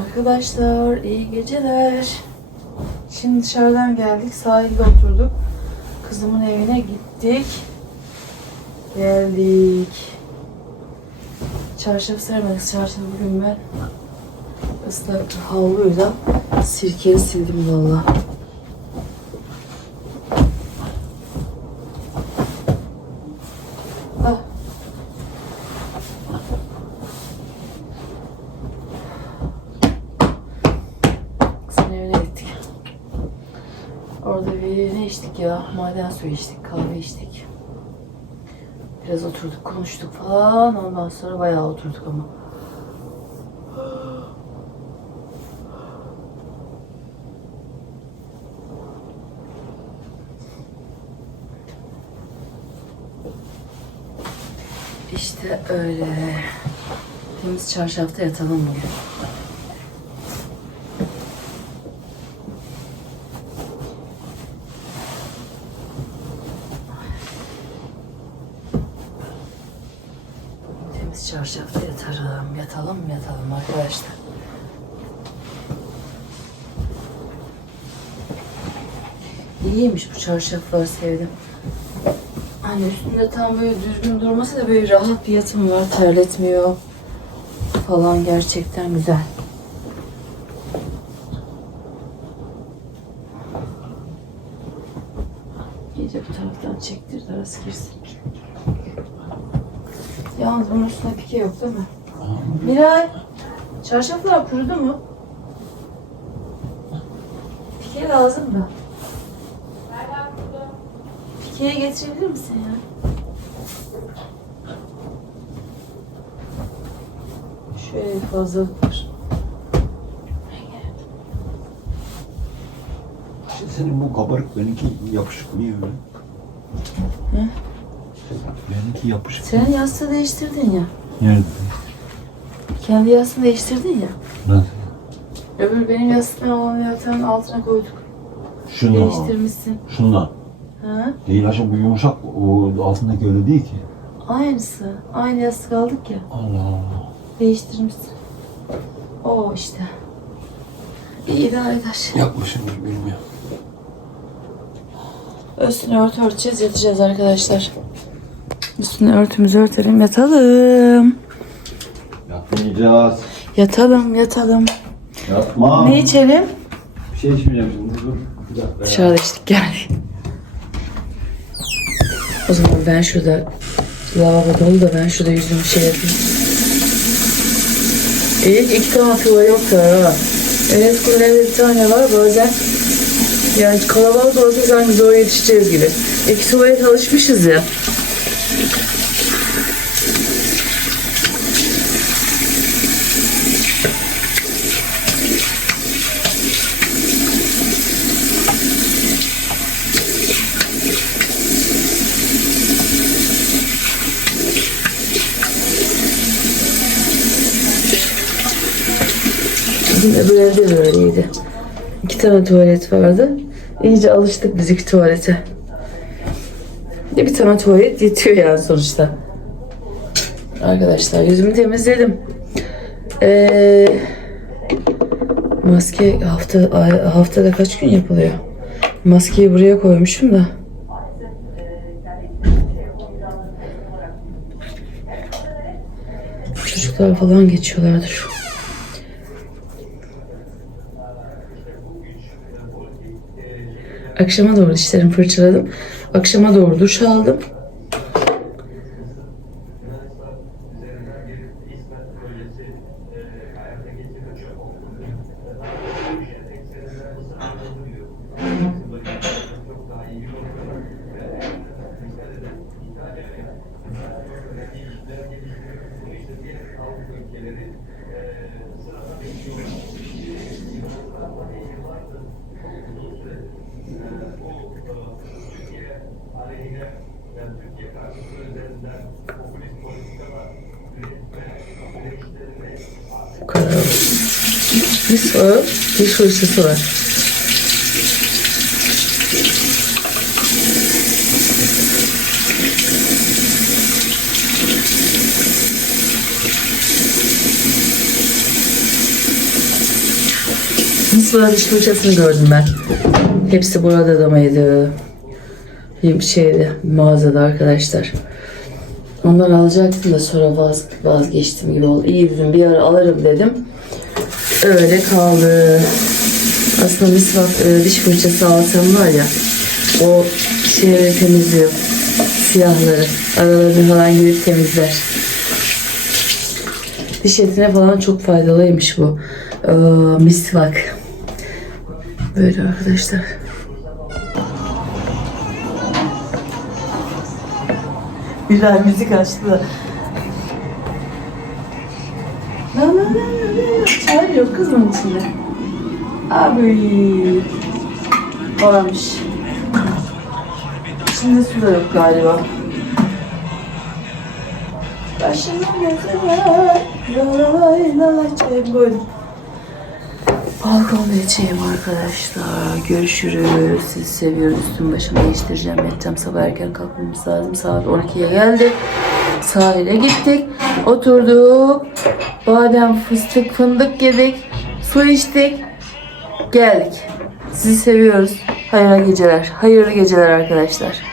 arkadaşlar. iyi geceler. Şimdi dışarıdan geldik. Sahilde oturduk. Kızımın evine gittik. Geldik. Çarşaf sermedik. Çarşafı bugün ben ıslak havluyla sirkeli sildim valla. Ah. Kızın evine gittik. Orada bir ne içtik ya? Maden suyu içtik, kahve içtik. Biraz oturduk, konuştuk falan. Ondan sonra bayağı oturduk ama. İşte öyle. Temiz çarşafta yatalım bugün. Temiz çarşafta yatarım. Yatalım yatalım arkadaşlar. İyiymiş bu çarşaflar sevdim. Hani üstünde tam böyle düzgün durmasa da böyle rahat bir yatım var. Terletmiyor falan gerçekten güzel. İyice bu taraftan çektir de arası girsin. Yalnız bunun üstüne pike yok değil mi? Miray, çarşaflar kurudu mu? Pike lazım da. Pike'ye getirebilir misin ya? Şöyle fazlalık var. Senin bu kabarık benimki yapışık niye öyle? Hı? Benimki yapışık. Sen yastığı değiştirdin ya. Nerede? Kendi yastığını değiştirdin ya. Nasıl? Öbür benim yastığım olan yatağın altına koyduk. Şundan. Değiştirmişsin. Şundan. Ha? Değil aşağı bu yumuşak. O altındaki öyle değil ki. Aynısı. Aynı yastık aldık ya. Allah Allah. Değiştirmişsin. O işte. İyi idare eder. Yapmışımdır bilmiyorum. Üstünü örtü örteceğiz yatacağız arkadaşlar. Üstünü örtümüzü örtelim yatalım. Yapmayacağız. Yatalım yatalım. Yapma. Ne içelim? Bir şey içmeyeceğim şimdi. Dur. Bir dakika ya. Dışarıda içtik gel. O zaman ben şurada lavabo dolu da ben şurada yüzümü şey yapayım. İyi iki tane tuva yok da. Evet kulede bir tane var bazen. Yani kalabalık olsa sanki zor yetişeceğiz gibi. İki tuvalet alışmışız ya. Bizim öbür evde de öyleydi. İki tane tuvalet vardı. İyice alıştık biz iki tuvalete. Bir, bir tane tuvalet yetiyor yani sonuçta. Arkadaşlar yüzümü temizledim. Ee, maske hafta ay- haftada kaç gün yapılıyor? Maskeyi buraya koymuşum da. Çocuklar falan geçiyorlardır. Akşama doğru dişlerimi fırçaladım. Akşama doğru duş aldım. Bu kadar olsun. Bir su, diş fırçası var. Misva diş fırçasını gördüm ben. Hepsi burada da mıydı? Bir şeydi mağazada arkadaşlar. Ondan alacaktım da sonra vaz, vazgeçtim gibi oldu. İyi dedim bir ara alırım dedim. Öyle kaldı. Aslında misvak e, diş fırçası alsam var ya o şeyleri temizliyor. Siyahları. Aralarını falan girip temizler. Diş etine falan çok faydalıymış bu. Ee, misvak. Böyle arkadaşlar. Bilal müzik açtı. La la la la la. Çay yok kız bunun içinde. Abi. Varmış. Şimdi su da yok galiba. Başıma gözüme Lalay lalay çayımı koydum. Balkonda içeyim arkadaşlar. Görüşürüz. Sizi seviyoruz. Üstüm başımı değiştireceğim. Yatacağım sabah erken kalkmamız lazım. Saat 12'ye geldi. Sahile gittik. Oturduk. Badem, fıstık, fındık yedik. Su içtik. Geldik. Sizi seviyoruz. Hayırlı geceler. Hayırlı geceler arkadaşlar.